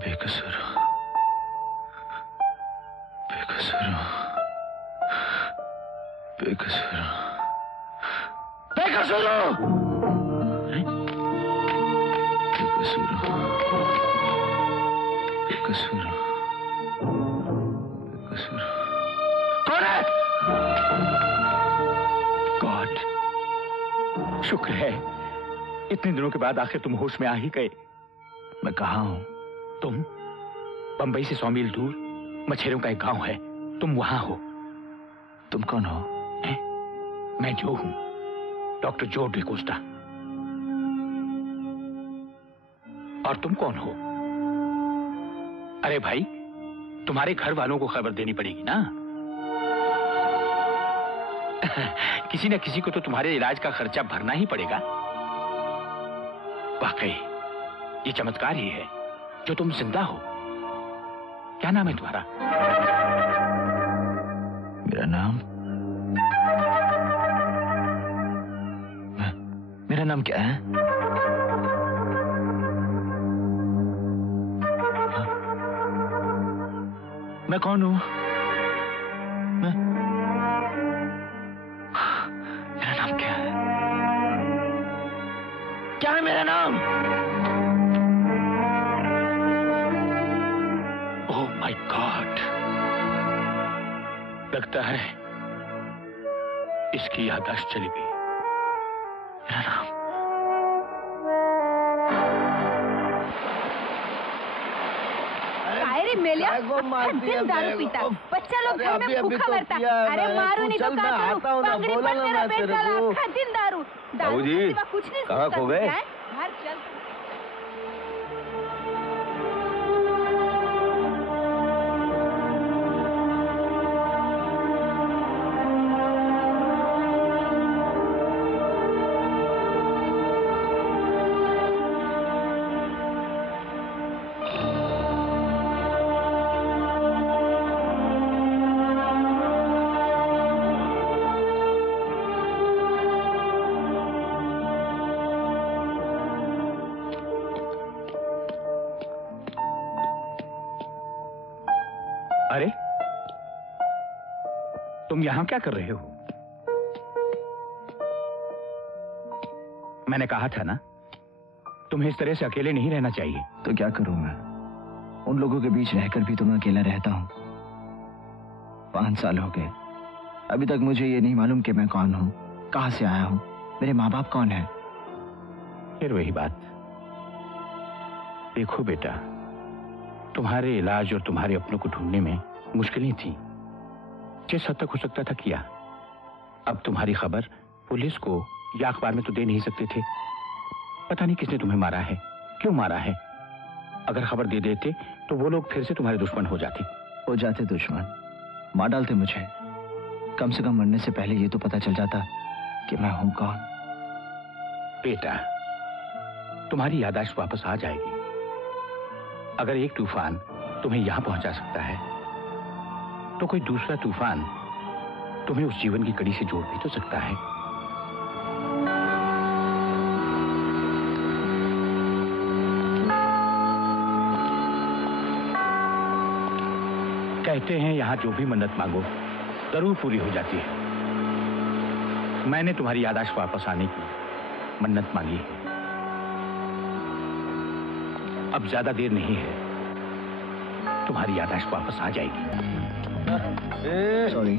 बेकसूर बेकसूर बेकसूर बेकसूर बेकसूर बेकसूर बेकसूर कौन है? गॉड, शुक्र है इतने दिनों के बाद आखिर तुम होश में आ ही गए। मैं कहाँ हूं? तुम बंबई से 100 मील दूर मछेरों का एक गांव है, तुम वहां हो। तुम कौन हो? मैं जो हूं, डॉक्टर जो डिकोस्टा। और तुम कौन हो? अरे भाई, तुम्हारे घर वालों को खबर देनी पड़ेगी ना। किसी न किसी को तो तुम्हारे इलाज का खर्चा भरना ही पड़ेगा। वाकई ये चमत्कार ही है जो तुम जिंदा हो। क्या नाम है तुम्हारा? मेरा नाम मेरा नाम क्या है? मैं कौन हूं? मेरा नाम क्या है? क्या है मेरा नाम? ओह माय गॉड, लगता है इसकी याददाश्त चली गई। मेरा नाम मेलिया, दिन दारू पीता, बच्चा लोग घर में भूखा मरता। अरे मारो नहीं तो क्या करूं? पागड़ी पर मेरा पेट डाला, दिन दारू दारू सिवा कुछ नहीं। कहाँ खो गए? घर चल। अरे तुम यहां क्या कर रहे हो? मैंने कहा था ना, तुम्हें इस तरह से अकेले नहीं रहना चाहिए। तो क्या करूं मैं? उन लोगों के बीच रहकर भी तो मैं अकेला रहता हूं। 5 साल हो गए, अभी तक मुझे ये नहीं मालूम कि मैं कौन हूं, कहां से आया हूं, मेरे माँ बाप कौन है। फिर वही बात। देखो बेटा, तुम्हारे इलाज और तुम्हारे अपनों को ढूंढने में मुश्किलें थी, जिस हद तक हो सकता था किया। अब तुम्हारी खबर पुलिस को या अखबार में तो दे नहीं सकते थे। पता नहीं किसने तुम्हें मारा है, क्यों मारा है। अगर खबर दे देते तो वो लोग फिर से तुम्हारे दुश्मन हो जाते। दुश्मन मार डालते मुझे। कम से कम मरने से पहले ये तो पता चल जाता कि मैं हूं कौन। बेटा, तुम्हारी याददाश्त वापस आ जाएगी। अगर एक तूफान तुम्हें यहां पहुंचा सकता है, तो कोई दूसरा तूफान तुम्हें उस जीवन की कड़ी से जोड़ भी तो सकता है। कहते हैं यहां जो भी मन्नत मांगो जरूर पूरी हो जाती है। मैंने तुम्हारी याददाश्त वापस आने की मन्नत मांगी है। अब ज्यादा देर नहीं है, तुम्हारी याददाश्त वापस आ जाएगी। सॉरी।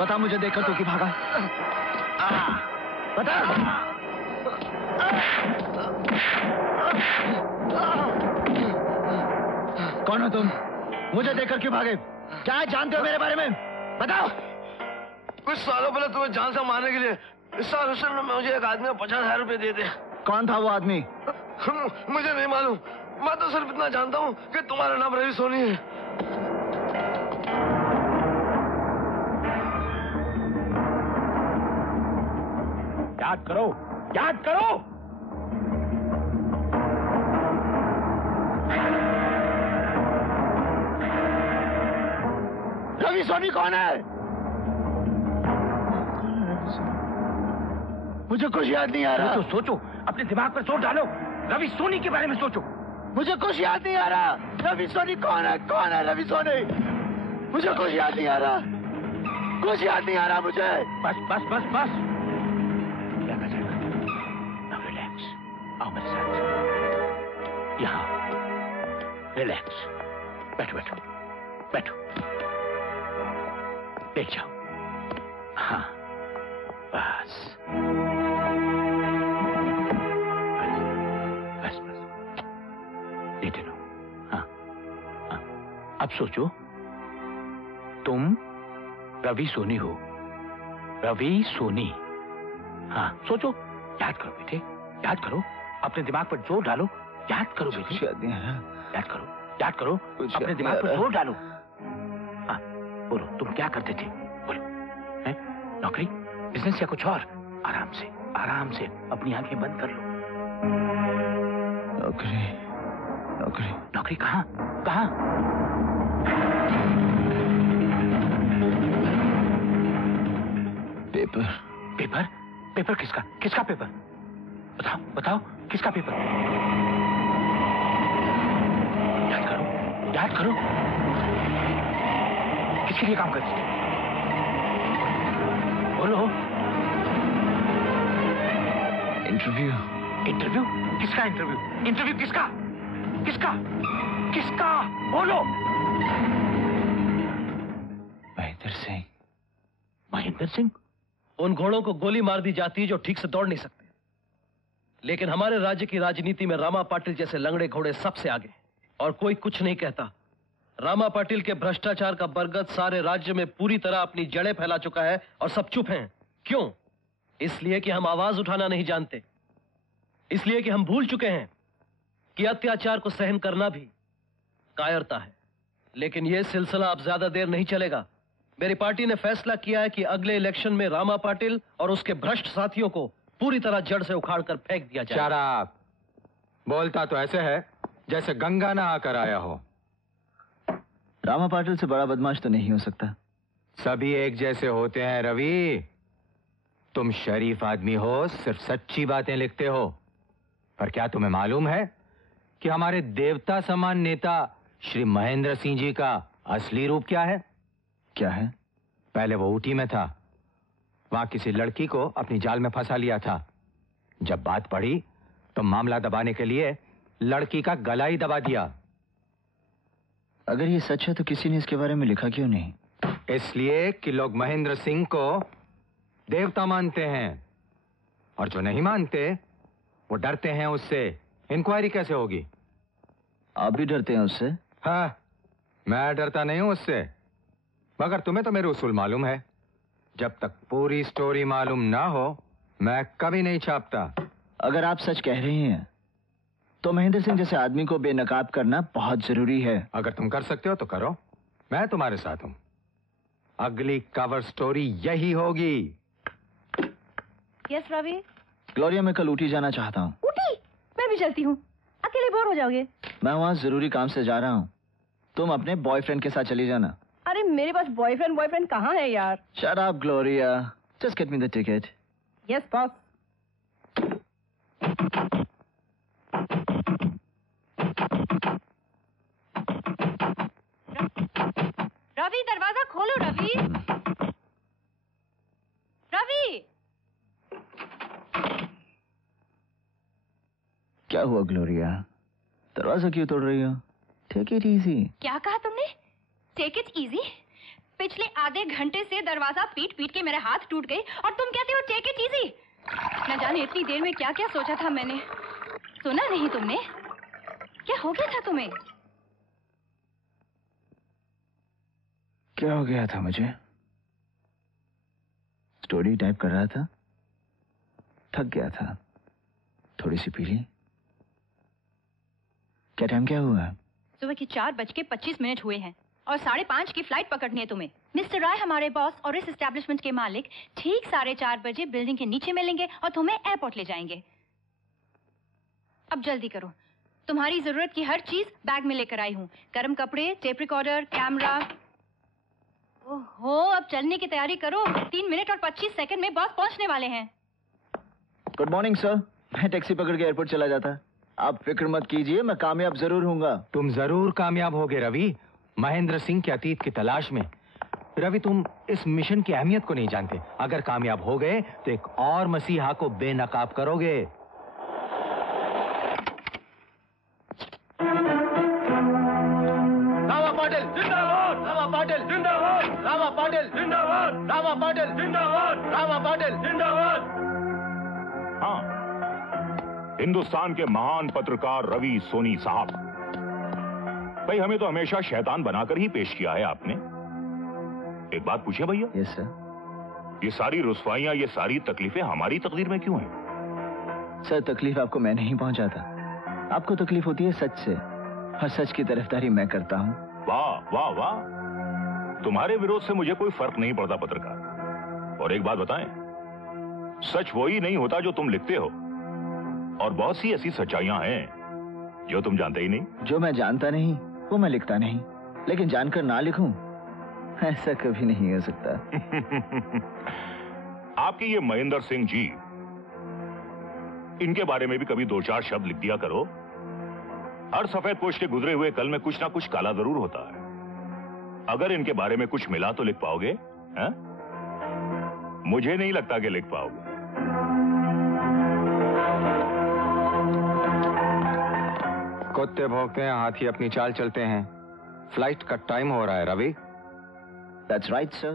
बता मुझे देखकर तू क्यों भागा? बता। कौन हो तुम? मुझे देखकर क्यों भागे? क्या जानते हो मेरे बारे में? बताओ। कुछ सालों पहले तुम्हें जान से मारने के लिए इस साल हुसैन ने मुझे एक आदमी को 50,000 रुपए दिए थे। कौन था वो आदमी? मुझे नहीं मालूम। मैं तो सिर्फ इतना जानता हूँ कि तुम्हारा नाम रवि सोनी है। याद करो, याद करो। रवि सोनी कौन है? मुझे कुछ याद नहीं आ रहा। तो सोचो, अपने दिमाग पर जोर डालो। रवि सोनी के बारे में सोचो। मुझे कुछ याद नहीं आ रहा। रवि सोनी कौन है? कौन है रवि सोनी? मुझे कुछ याद नहीं आ रहा। कुछ याद नहीं आ रहा मुझे। बस बस बस बस। क्या कर जाएगा? Now relax. आओ मेरे साथ। यहाँ रिलैक्स। बैठो बैठो बैठो। देख जाओ। हाँ बस बस बस। लेटे रहो। हाँ हाँ। अब सोचो, तुम रवि सोनी हो। रवि सोनी। हाँ सोचो, याद करो बेटे, याद करो। अपने दिमाग पर जोर डालो। याद करो बेटे। याद नहीं आ रहा। याद करो, याद करो। अपने दिमाग पर जोर डालो। हाँ बोलो, तुम क्या करते थे? बोलो। हैं? नौकरी, बिजनेस या कुछ और? आराम से, आराम से अपनी आंखें बंद कर लो। नौकरी, नौकरी। नौकरी कहाँ? कहाँ? पेपर। पेपर? पेपर किसका? किसका पेपर? बताओ, बताओ, किसका पेपर? याद करो, याद करो। किसके लिए काम करते थे? बोलो। इंटरव्यू। इंटरव्यू? किसका इंटरव्यू? इंटरव्यू किसका? किसका? किसका? बोलो। महेंद्र सिंह। महेंद्र सिंह? उन घोड़ों को गोली मार दी जाती है जो ठीक से दौड़ नहीं सकते, लेकिन हमारे राज्य की राजनीति में रामा पाटिल जैसे लंगड़े घोड़े सबसे आगे, और कोई कुछ नहीं कहता। रामा पाटिल के भ्रष्टाचार का बरगद सारे राज्य में पूरी तरह अपनी जड़ें फैला चुका है और सब चुप हैं। क्यों? इसलिए कि हम आवाज उठाना नहीं जानते। इसलिए कि हम भूल चुके हैं कि अत्याचार को सहन करना भी कायरता है। लेकिन यह सिलसिला अब ज्यादा देर नहीं चलेगा। मेरी पार्टी ने फैसला किया है कि अगले इलेक्शन में रामा पाटिल और उसके भ्रष्ट साथियों को पूरी तरह जड़ से उखाड़कर फेंक दिया जाए। शराब बोलता तो ऐसे है जैसे गंगा ना आकर आया हो। रामा पाटिल से बड़ा बदमाश तो नहीं हो सकता। सभी एक जैसे होते हैं रवि। तुम शरीफ आदमी हो, सिर्फ सच्ची बातें लिखते हो। पर क्या तुम्हें मालूम है कि हमारे देवता समान नेता श्री महेंद्र सिंह जी का असली रूप क्या है? क्या है? पहले वो ऊटी में था। वहां किसी लड़की को अपनी जाल में फंसा लिया था। जब बात पड़ी तो मामला दबाने के लिए लड़की का गला ही दबा दिया। अगर ये सच है तो किसी ने इसके बारे में लिखा क्यों नहीं? इसलिए कि लोग महेंद्र सिंह को देवता मानते हैं, और जो नहीं मानते वो डरते हैं उससे। इंक्वायरी कैसे होगी? आप भी डरते हैं उससे? हाँ, मैं डरता नहीं हूं उससे, मगर तुम्हें तो मेरे उसूल मालूम है। जब तक पूरी स्टोरी मालूम ना हो मैं कभी नहीं छापता। अगर आप सच कह रहे हैं तो महेंद्र सिंह जैसे आदमी को बेनकाब करना बहुत जरूरी है। अगर तुम कर सकते हो तो करो, मैं तुम्हारे साथ हूं। अगली कवर स्टोरी यही होगी। यस रवि। ग्लोरिया, मैं कल ऊटी जाना चाहता हूँ। ऊटी? मैं भी चलती हूँ। अकेले बोर हो जाओगे। मैं वहाँ जरूरी काम से जा रहा हूँ। तुम अपने बॉयफ्रेंड के साथ चली जाना। अरे मेरे पास बॉयफ्रेंड कहाँ है यार? Shut up, Gloria. Just get me the ticket. Yes boss. Ravi, दरवाजा खोलो रवि। रवि! क्या हुआ ग्लोरिया? दरवाजा क्यों तोड़ रही हो? Take it easy. क्या कहा तुमने? Take it easy? पिछले आधे घंटे से दरवाजा पीट पीट के मेरे हाथ टूट गए और तुम कहते हो टेक इट इजी। न जाने इतनी देर में क्या क्या सोचा था मैंने। सुना नहीं तुमने? क्या हो गया था तुम्हें? क्या हो गया था मुझे? स्टोरी टाइप कर रहा था, थक गया था, थोड़ी सी पी ली। क्या टाइम क्या हुआ? सुबह के 4:25 हुए हैं और 5:30 की फ्लाइट पकड़नी है तुम्हें। मिस्टर राय हमारे बॉस और इस एस्टेब्लिशमेंट के मालिक ठीक 4:30 बजे बिल्डिंग के नीचे मिलेंगे और तुम्हें एयरपोर्ट ले जाएंगे। अब जल्दी करो, तुम्हारी जरूरत की हर चीज बैग में लेकर आई हूँ। गर्म कपड़े, टेप रिकॉर्डर, कैमरा। ओहो, अब चलने की तैयारी करो। 3 मिनट और 25 सेकंड में बॉस पहुंचने वाले हैं। Good morning sir. मैं टैक्सी पकड़ के एयरपोर्ट चला जाता। आप फिक्र मत कीजिए, मैं कामयाब जरूर होऊंगा। तुम जरूर कामयाब होगे रवि, महेंद्र सिंह के अतीत की तलाश में। रवि, तुम इस मिशन की अहमियत को नहीं जानते। अगर कामयाब हो गए तो एक और मसीहा को बेनकाब करोगे। रामा पाटिल जिंदाबाद, रामा पाटिल जिंदाबाद, रामा पाटिल जिंदाबाद, रामा पाटिल जिंदाबाद, रामा पाटिल जिंदाबाद। हाँ, हिंदुस्तान के महान पत्रकार रवि सोनी साहब, भाई हमें तो हमेशा शैतान बनाकर ही पेश किया है आपने। एक बात पूछे भैया? Yes sir. ये सारी रुस्वाइयां, ये सारी तकलीफें हमारी तकदीर में क्यों हैं? सर, तकलीफ आपको मैं नहीं पहुंचाता, आपको तकलीफ होती है सच से, और सच की तरफदारी मैं करता हूँ। वाह वाह वाह, तुम्हारे विरोध से मुझे कोई फर्क नहीं पड़ता पत्रकार। और एक बात बताएं, सच वही नहीं होता जो तुम लिखते हो, और बहुत सी ऐसी सच्चाइयां हैं जो तुम जानते ही नहीं। जो मैं जानता नहीं वो मैं लिखता नहीं, लेकिन जानकर ना लिखूं ऐसा कभी नहीं हो सकता। आपके ये महेंद्र सिंह जी, इनके बारे में भी कभी 2-4 शब्द लिख दिया करो। हर सफेद पोश के गुजरे हुए कल में कुछ ना कुछ काला जरूर होता है। अगर इनके बारे में कुछ मिला तो लिख पाओगे? हैं? मुझे नहीं लगता कि लिख पाओगे। कुत्ते भौंकते हैं, हाथी अपनी चाल चलते हैं। फ्लाइट का टाइम हो रहा है रवि। That's right, sir.